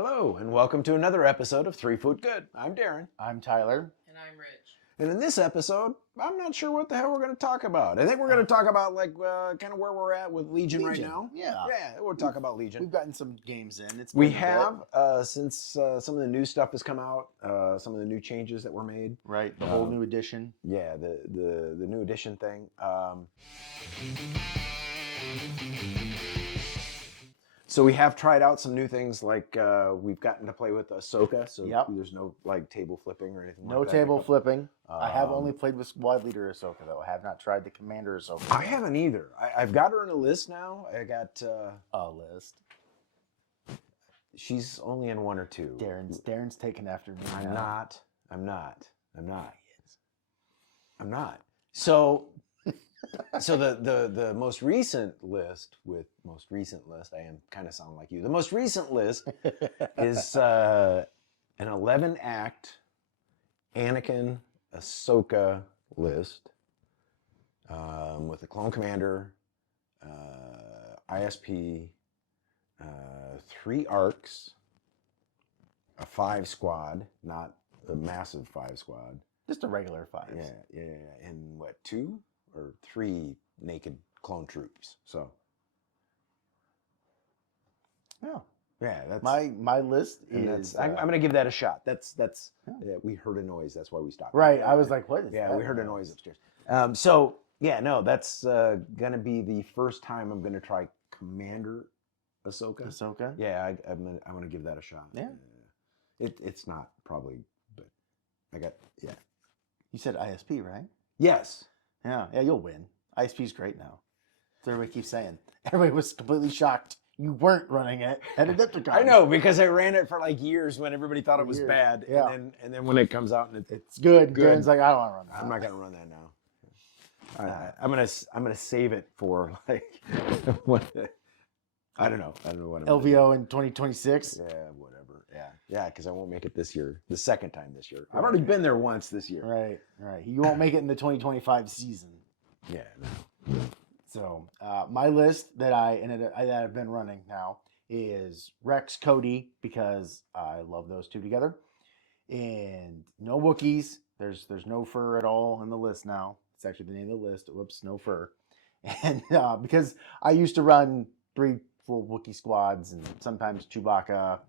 Hello, and welcome to another episode of 3 Foot Good. I'm Daren. I'm Tyler. And I'm Rich. And in this episode, I'm not sure what the hell we're going to talk about. I think we're going to talk about kind of where we're at with Legion right now. Yeah. Yeah, we'll talk about Legion. We've gotten some games in. We have, since some of the new stuff has come out, some of the new changes that were made. Right, the whole new edition. Yeah, the new edition thing. So we have tried out some new things, like we've gotten to play with Ahsoka, so there's no like table flipping or anything No like that. table flipping. I have only played with Squad Leader Ahsoka, though. I have not tried the Commander Ahsoka. I haven't either. I've got her in a list now. I got... a list. She's only in one or two. Darren's taken after me. I'm not. So the most recent list, I am kind of sound like you. The most recent list is an 11-act Anakin Ahsoka list with a Clone Commander, ISP, 3 arcs, a 5 squad, not a massive 5 squad. Just a regular 5. Yeah, and what, 2 or 3 naked clone troops? So, yeah, that's my list is. I'm gonna give that a shot. That's we heard a noise. That's why we stopped. Right, I was like, what is that? Yeah, we heard a noise upstairs. That's gonna be the first time I'm gonna try Commander Ahsoka. Yeah, I'm gonna give that a shot. Yeah, it's not probably, but I got You said ISP, right? Yes. Yeah, you'll win. ISP's great now. That's what everybody keeps saying. Everybody was completely shocked you weren't running it at Adepticon. I know, because I ran it for like years when everybody thought it was bad. Yeah. And then when it comes out and it's good. Darren's like, I don't want to run that. I'm not gonna run that now. All right, I'm gonna save it for like I don't know what I'm LVO in 2026. Yeah, whatever. Yeah, because I won't make it this year. The second time this year. I've already been there once this year. Right. You won't make it in the 2025 season. Yeah. No. So my list that I've been running now is Rex, Cody, because I love those two together, and no Wookiees. There's no fur at all in the list now. It's actually the name of the list. Whoops, no fur. And because I used to run 3 full Wookiee squads and sometimes Chewbacca,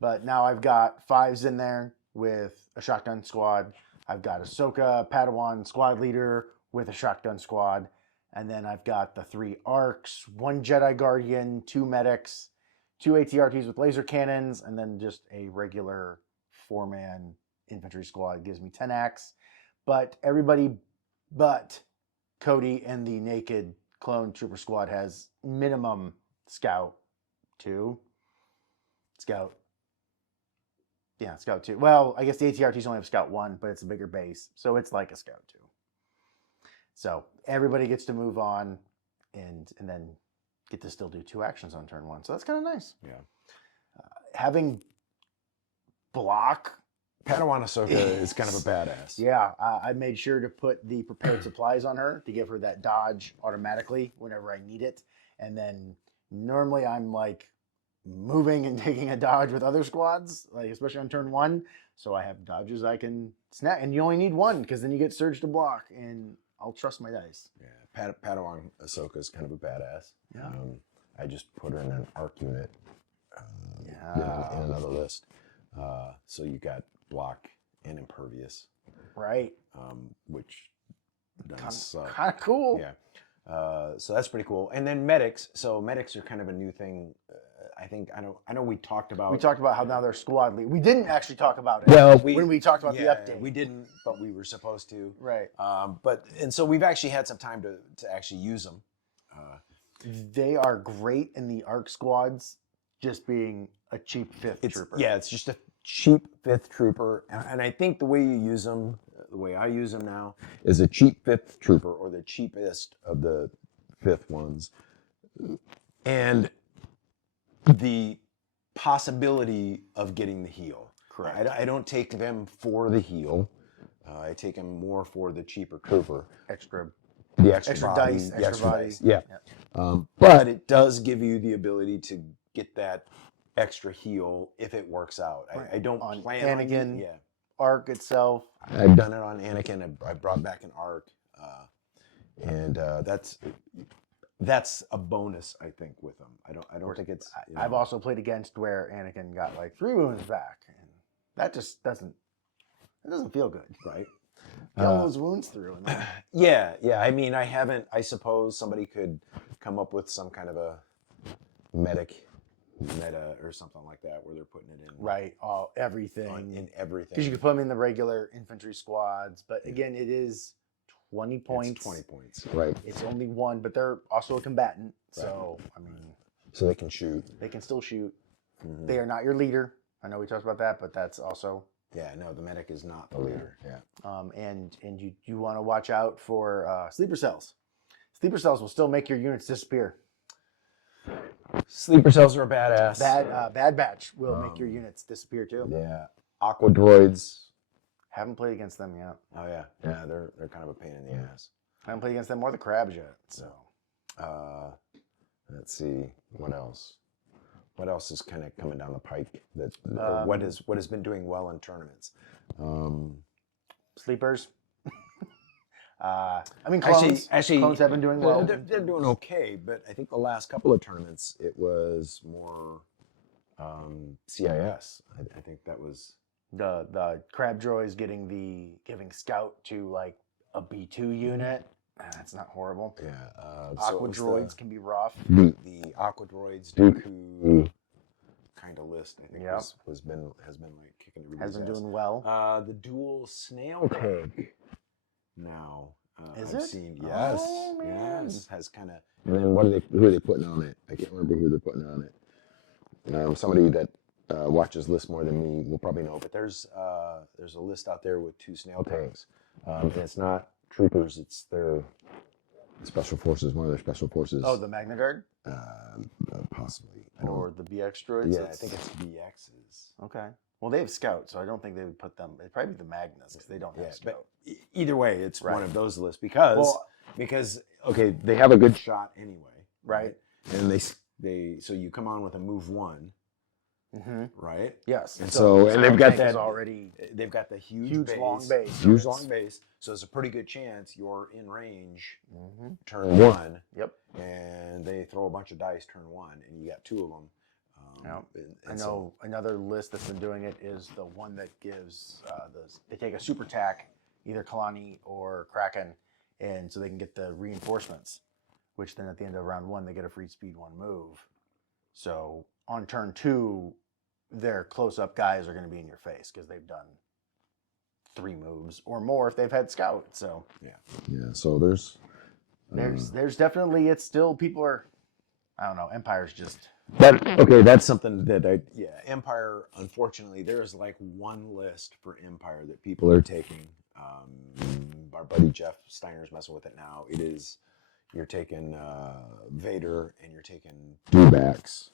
but now I've got 5s in there with a shotgun squad. I've got Ahsoka, Padawan squad leader with a shotgun squad. And then I've got the 3 arcs, 1 Jedi Guardian, 2 medics, 2 ATRTs with laser cannons, and then just a regular 4-man infantry squad. Gives me 10 acts. But everybody but Cody and the naked clone trooper squad has minimum Scout 2. Scout 2. Well, I guess the ATRTs only have Scout 1, but it's a bigger base. So it's like a Scout 2. So everybody gets to move on and then get to still do 2 actions on turn 1. So that's kind of nice. Yeah. Having block. Padawan Ahsoka is kind of a badass. Yeah. I made sure to put the prepared supplies on her to give her that dodge automatically whenever I need it. And then normally I'm like moving and taking a dodge with other squads, like especially on turn 1. So I have dodges I can snap. And you only need 1 because then you get surge to block. And I'll trust my dice. Yeah, Padawan Ahsoka is kind of a badass. Yeah. I just put her in an arc unit in another list. So you got block and impervious. Right. Which does kind of cool. Yeah. So that's pretty cool. And then medics. So medics are kind of a new thing. I know we talked about how now they're squad lead. We didn't actually talk about it. Well, when we talked about the update. We didn't, but we were supposed to. Right. So we've actually had some time to actually use them. They are great in the ARC squads, just being a cheap 5th trooper. Yeah, it's just a cheap 5th trooper. And I think the way you use them, the way I use them now, is a cheap 5th trooper, or the cheapest of the 5th ones. And the possibility of getting the heal. Correct. I don't take them for the heal. I take them more for the cheaper trooper. The extra dice, body, extra bodies. Yeah. But it does give you the ability to get that extra heal if it works out. Right. I don't On plan on Anakin. yeah. Arc itself. I've done it on Anakin. I brought back an arc, and that's a bonus, I think, with them. I don't think it's. I've also played against where Anakin got like 3 wounds back, and that just doesn't feel good. right. Get all those wounds through. And then, Yeah. I mean, I haven't. I suppose somebody could come up with some kind of a meta or something like that where they're putting it in right, everything. in everything. Because you could put them in the regular infantry squads, but again, it is 20 points. It's 20 points. Right. It's only one, but they're also a combatant. So, I mean, so they can shoot. they can still shoot. Mhm. They are not your leader. I know we talked about that, but that's also. Yeah, no, the medic is not the leader. Yeah. And you want to watch out for sleeper cells. Sleeper cells will still make your units disappear. Sleeper cells are a badass. Bad Batch will make your units disappear too. Yeah. Aqua droids. Haven't played against them yet. Oh yeah. Yeah, they're kind of a pain in the ass. Haven't played against them or the crabs yet. So Let's see what else. What else is kind of coming down the pike that what has been doing well in tournaments? Sleepers. I mean, clones. Actually, Clones have been doing well. They're doing okay, but I think the last couple of tournaments it was more CIS. I think that was The crab droids giving scout to like a B2 unit. That's not horrible. yeah. Aqua droids can be rough. The Aqua droids Dooku kind of list. I think Yep. has been like kicking everybody's Has been ass. doing well. The dual snail tank now. Is I've it? seen yes, Oh, man. yes, has kind of. And then who are they putting on it? I can't remember who they're putting on it. Somebody that watches lists more than me will probably know. But there's a list out there with 2 snail tanks, and it's not troopers; it's their special forces. One of their special forces. Oh, the Magna Guard Possibly. I don't. or the BX droids. Yeah, I think it's BXs. Okay. Well, they have scout, so I don't think they would put them. It'd probably be the Magnas because they don't have Yeah, scout. but either way, it's Right. one of those lists because Well- okay, they have a good shot anyway, Right. And they so you come on with a move 1, Mm-hmm. right? Yes. And so the and they've scout got tank is that already they've got the huge long base. huge so long base. So it's a pretty good chance you're in range Mm-hmm. turn 1, Yep. and they throw a bunch of dice turn 1, and you got 2 of them. Yep. I and know another list that's been doing it is the one that gives they take a super tack, either Kalani or Kraken, and so they can get the reinforcements, which then at the end of round 1 they get a free speed 1 move. So on turn 2, their close-up guys are going to be in your face because they've done 3 moves or more if they've had scout. So yeah. So there's definitely it's still people are I don't know Empire's just. That's something that Empire, unfortunately, there's like one list for Empire that people are taking. Our buddy Jeff Steiner's messing with it now. It is, you're taking Vader and you're taking dewbacks.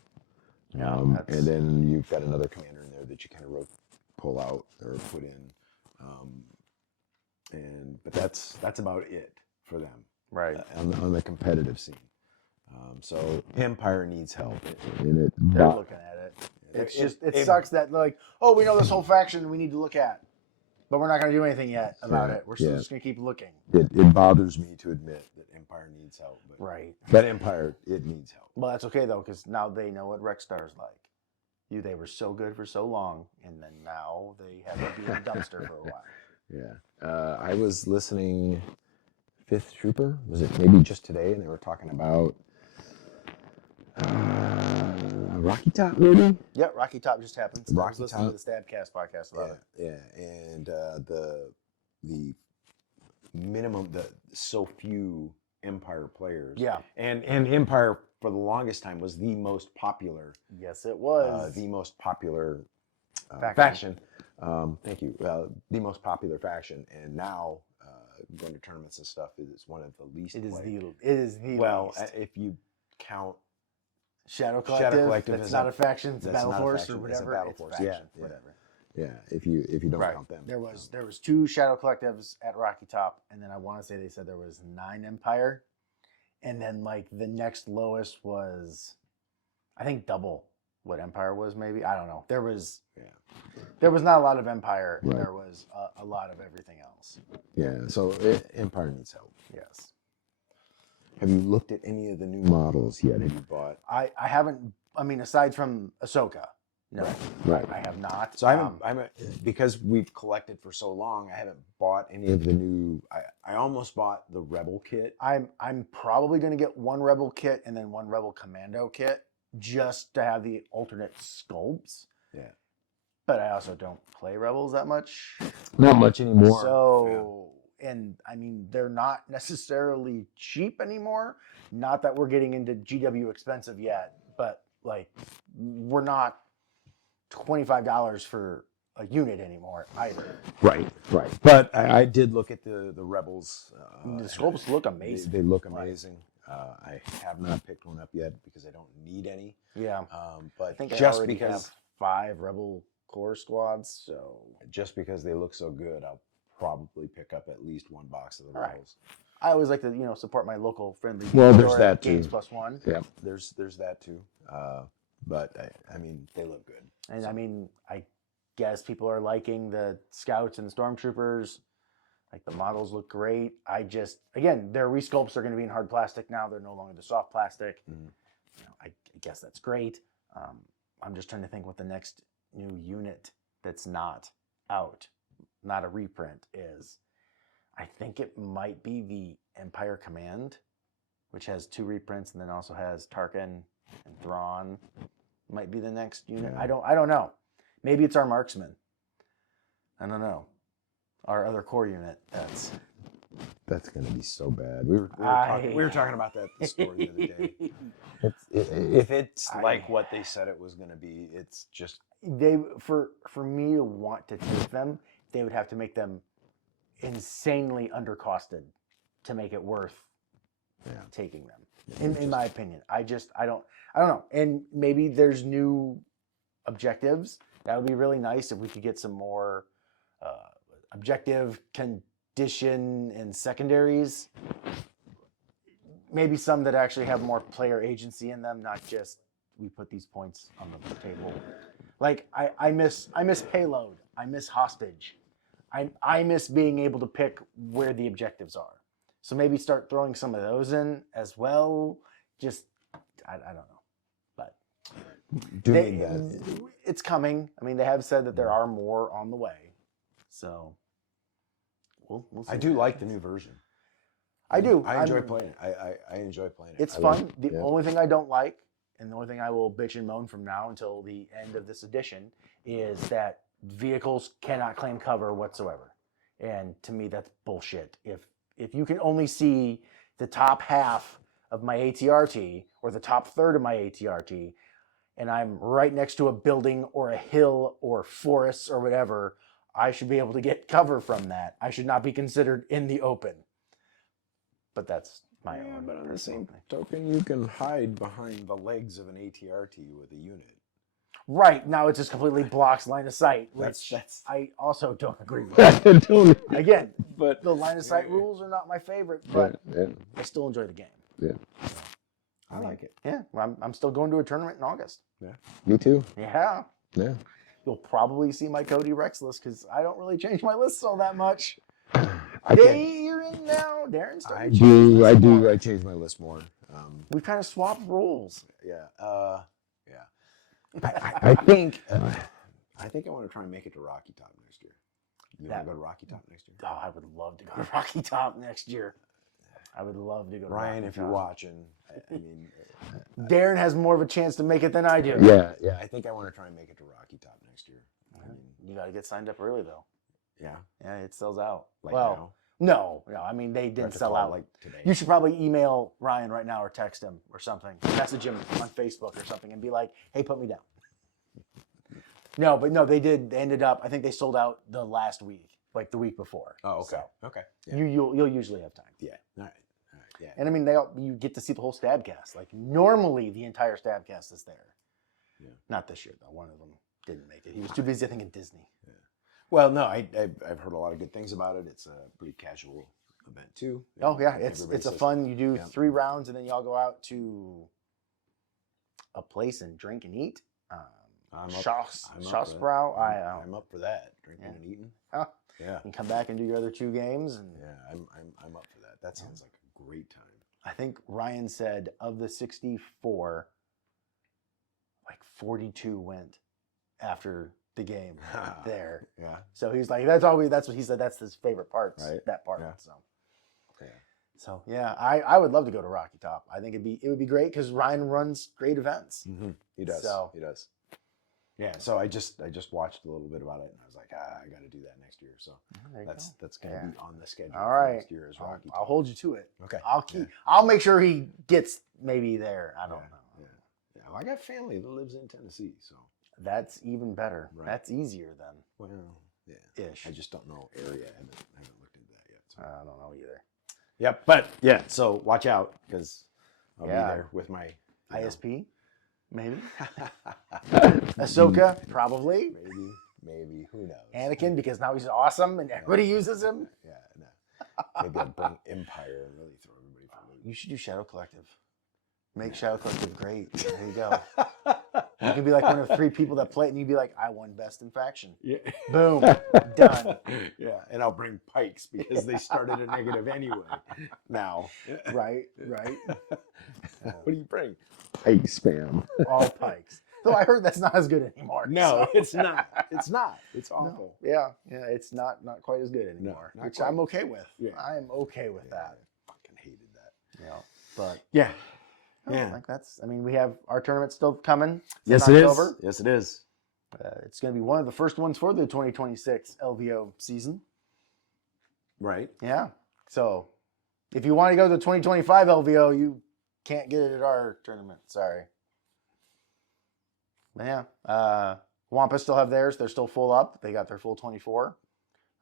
And then you've got another commander in there that you kind of pull out or put in. But that's about it for them. Right. On the competitive scene. So Empire needs help. They're looking at it. It's just it sucks that like, oh, we know this whole faction we need to look at, but we're not going to do anything yet about it. We're still just going to keep looking. It bothers me to admit that Empire needs help, but Right. But Empire, it needs help. Well, that's okay though, because now they know what Rexstar's like. They were so good for so long, and then now they have to be in a dumpster for a while. Yeah. I was listening. 5th Trooper, was it maybe just today? And they were talking about Rocky Top, maybe? Yeah, Rocky Top just happened. So I Rocky was listening Top. to the Stabcast podcast about it. Yeah. And the minimum, so few Empire players. Yeah. And Empire, for the longest time, was the most popular. Yes, it was. The most popular Faction. Thank you. The most popular faction. And now, going to tournaments and stuff is one of the least It is played. the least. If you count Shadow Collective, that's is not a faction, it's a that's battle not a force faction, or it's a whatever. battle It's force, faction, yeah. whatever. yeah, if you don't Right. count them. There was 2 Shadow Collectives at Rocky Top, and then I want to say they said there was 9 Empire, and then like the next lowest was, I think double what Empire was. Maybe I don't know. There was Yeah. not a lot of Empire, and Right. there was a lot of everything else. Yeah. So Empire needs help. Yes. Have you looked at any of the new models yet? Have you bought? I haven't. I mean, aside from Ahsoka, no, Right. I have not. So I haven't because we've collected for so long. I haven't bought any of the new. I almost bought the Rebel kit. I'm probably going to get one Rebel kit and then one Rebel Commando kit just to have the alternate sculpts. Yeah. But I also don't play Rebels that much. Not much anymore. So, and I mean, they're not necessarily cheap anymore. Not that we're getting into GW expensive yet, but like we're not $25 for a unit anymore either. Right. But I did look at the Rebels. The sculpts look amazing. They look amazing. I have not picked one up yet because I don't need any. Yeah. But I think just I already because have 5 Rebel core squads, so just because they look so good, I'll probably pick up at least one box of the All right. Rebels. I always like to, support my local friendly. Well, there's store, that too. Games Plus One. Yeah, there's that too. But I mean, they look good. And I mean, I guess people are liking the Scouts and the Stormtroopers. Like the models look great. Again, their resculpts are going to be in hard plastic now. They're no longer the soft plastic. Mhm. I guess that's great. I'm just trying to think what the next new unit that's not out, not a reprint, is. I think it might be the Empire Command, which has 2 reprints and then also has Tarkin and Thrawn. Might be the next unit. Yeah. I don't know. Maybe it's our Marksman. I don't know. Our other core unit. That's gonna be so bad. We were talking about that at the store the other day. If it's like what they said it was gonna be, it's just For me to want to take them, they would have to make them insanely undercosted to make it worth taking them. In my opinion, I don't know. And maybe there's new objectives. That would be really nice if we could get some more objective condition and secondaries. Maybe some that actually have more player agency in them, not just we put these points on the table. Like I miss payload. I miss hostage. I miss being able to pick where the objectives are. So maybe start throwing some of those in as well. Just I don't know, but it's coming. I mean, they have said that there are more on the way. So we'll see. I do like the new version. I do. I enjoy playing it. I enjoy playing it. It's fun. The only thing I don't like, and the only thing I will bitch and moan from now until the end of this edition, is that vehicles cannot claim cover whatsoever. And to me, that's bullshit. If you can only see the top half of my ATRT or the top third of my ATRT, and I'm right next to a building or a hill or forests or whatever, I should be able to get cover from that. I should not be considered in the open. But that's my own. But on the same token, you can hide behind the legs of an ATRT with a unit. Right, now it just completely blocks line of sight, which That's I also don't agree with. Again, but the line of sight rules are not my favorite, but yeah. I still enjoy the game. Yeah. I like it. Yeah, well, I'm still going to a tournament in August. Yeah. Me too. Yeah. Yeah. You'll probably see my Cody Rex list because I don't really change my lists all that much. I You're in now. Darren's starting I to change his list do. more. I change my list more. We've kind of swapped roles. Yeah. I think I want to try and make it to Rocky Top next year. You want to go to Rocky Top next year? Oh, I would love to go to Rocky Top next year. I would love to go to Ryan, Rocky if you're Top. watching, I mean, Darren has more of a chance to make it than I do. yeah. I think I want to try and make it to Rocky Top next year. I mean, You got to get signed up early though. yeah. Yeah, it sells out. Like well, no. I mean, they now. I have didn't to sell call out. like today. You should probably email Ryan right now or text him or something. Message him on Facebook or something and be like, "Hey, put me down." No, but no, they did. They ended up. I think they sold out the last week, like the week before. Oh, okay. So Okay. Yeah. you'll usually have time. Yeah. All right. Yeah. And I mean, you get to see the whole Stabcast. Like normally, the entire Stabcast is there. Yeah. Not this year though. One of them didn't make it. He was too busy, I think, in Disney. Yeah. Well, no, I've heard a lot of good things about it. It's a pretty casual event too. Oh yeah, Everybody it's a says- fun. You do yeah. 3 rounds and then y'all go out to a place and drink and eat. I'm up Shawsbrow. I'm up for that. Drinking and eating. Huh? Yeah. And come back and do your other 2 games. And Yeah, I'm up for that. That sounds like a great time. I think Ryan said of the 64, like 42 went after the game there. Yeah. So he's like, that's what he said. That's his favorite parts. Right. That part. Yeah. So. So yeah, I would love to go to Rocky Top. I think it would be great because Ryan runs great events. Mm-hmm. He does. So. He does. Yeah. So I just watched a little bit about it, and I was like, I got to do that next year. So that's going to be on the schedule. All right. Next year is Rocky. I'll hold you to it. Okay. I'll make sure he gets maybe there. I don't know. Yeah. Well, I got family that lives in Tennessee, so that's even better. Right. That's easier then. Well, yeah. Ish. I just don't know area. I haven't looked into that yet. So. I don't know either. Yep. But yeah. So watch out because I'll be there with my ISP. Maybe. Ahsoka, probably. Maybe. Who knows? Anakin, because now he's awesome and everybody uses him. Yeah, no. Maybe I'll bring Empire and really throw everybody for a loop. You should do Shadow Collective. Make Shadow Collective great. There you go. You can be like one of 3 people that play it, and you'd be like, I won best in faction. Yeah. Boom. Done. Yeah, and I'll bring pikes because they started a negative anyway. Now. Right. What do you bring? Pike spam. All pikes. Though I heard that's not as good anymore. No, so. it's not. It's not. It's awful. No. Yeah, it's not quite as good anymore, not which quite. I'm okay with. Yeah. I am okay with that. I fucking hated that. Yeah, but yeah. Like we have our tournament still coming. Yes, in it October. is. Yes, it is. It's going to be one of the first ones for the 2026 LVO season. Right. Yeah. So if you want to go to the 2025 LVO, you can't get it at our tournament. Sorry. But yeah. Wampa still have theirs. They're still full up. They got their full 24.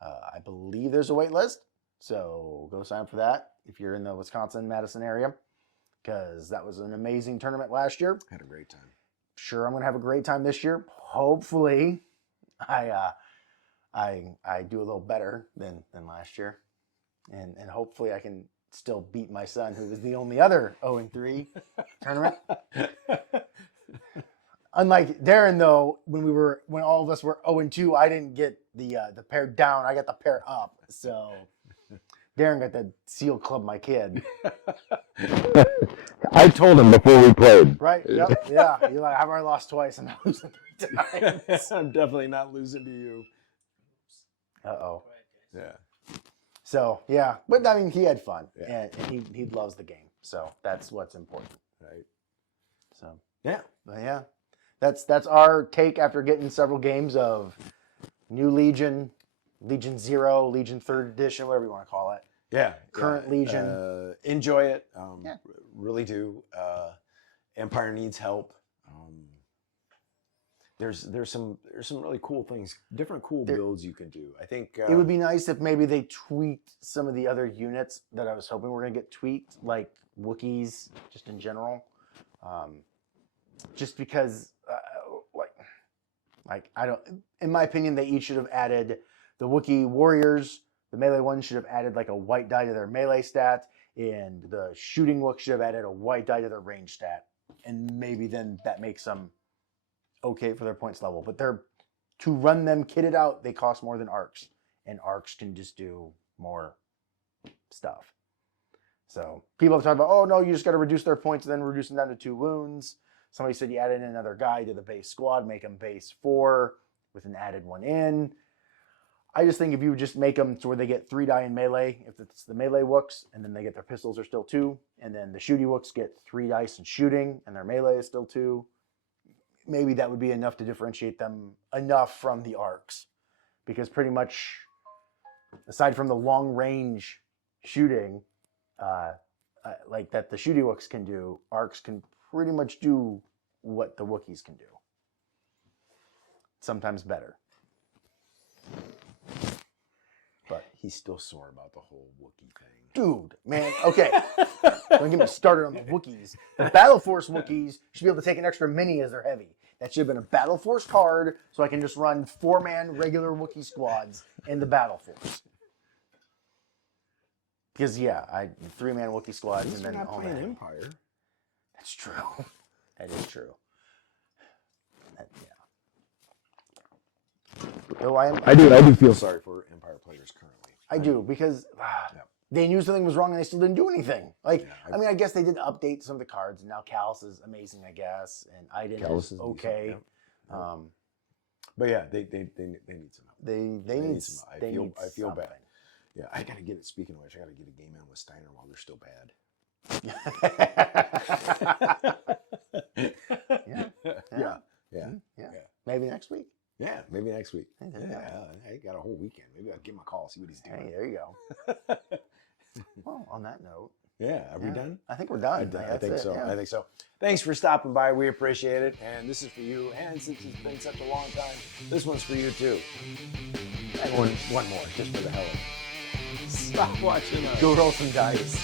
I believe there's a wait list. So go sign up for that if you're in the Wisconsin-Madison area, because that was an amazing tournament last year. Had a great time. Sure, I'm going to have a great time this year. Hopefully, I do a little better than last year, and hopefully I can still beat my son, who was the only other 0-3 tournament. Unlike Daren, though, when all of us were 0-2, I didn't get the pair down. I got the pair up. So Daren got the seal club my kid. I told him before we played. Right? Yep. Yeah. You're like, I've already lost twice. I'm not losing 3 times. I'm definitely not losing to you. Uh-oh. Yeah. So, yeah. But, I mean, he had fun. Yeah. And he loves the game. So, that's what's important. Right. So, yeah. But, yeah. That's our take after getting several games of New Legion, Legion Zero, Legion 3rd Edition, whatever you want to call it. Yeah. Current Legion. Enjoy it. Really do. Empire needs help. There's some really cool things, different cool builds you can do. I think it would be nice if maybe they tweaked some of the other units that I was hoping were going to get tweaked, like Wookiees, just in general. Just because, like I don't. In my opinion, they each should have added the Wookiee warriors. The melee ones should have added like a white die to their melee stat, and the shooting Wook should have added a white die to their range stat, and maybe then that makes them okay for their points level. But to run them kitted out, they cost more than arcs, and arcs can just do more stuff. So people have talked about, oh no, you just got to reduce their points and then reduce them down to 2 wounds. Somebody said you add in another guy to the base squad, make them base 4 with an added 1 in. I just think if you would just make them to where they get 3 die in melee, if it's the melee Wooks, and then they get their pistols are still 2, and then the shooty Wooks get 3 dice in shooting, and their melee is still 2, maybe that would be enough to differentiate them enough from the arcs. Because pretty much, aside from the long range shooting, like that the shooty Wooks can do, arcs can pretty much do what the Wookiees can do. Sometimes better. But he's still sore about the whole Wookiee thing. Dude, man, okay. Don't get me started on the Wookiees. The Battle Force Wookiees should be able to take an extra mini as their heavy. That should have been a Battle Force card, so I can just run 4-man regular Wookiee squads in the Battle Force. Because, yeah, 3-man Wookiee squads and then not all playing that. Empire. That's true. That is true. Though I I do feel Sorry for Empire players currently. I do because Yeah. they knew something was wrong and they still didn't do anything. Like, Yeah, I mean, I guess they did update some of the cards, and now Callus is amazing, I guess, and Iden Callus is is decent, okay. yeah. But yeah, they need some help. They need some. they need I feel bad. something. Yeah, I gotta get it. Speaking of which, I gotta get a game in with Steiner while they're still bad. Yeah. Yeah. Maybe next week. Yeah, maybe next week. Yeah. I got a whole weekend. Maybe I'll give him a call, see what he's doing. Hey, there you go. Well, on that note, Yeah, are we done? I think we're done. I That's think it, so. yeah. I think so. Thanks for stopping by. We appreciate it. And this is for you. And since it's been such a long time, this one's for you too. And one more, just for the hell of it. Stop watching us. Go roll some dice.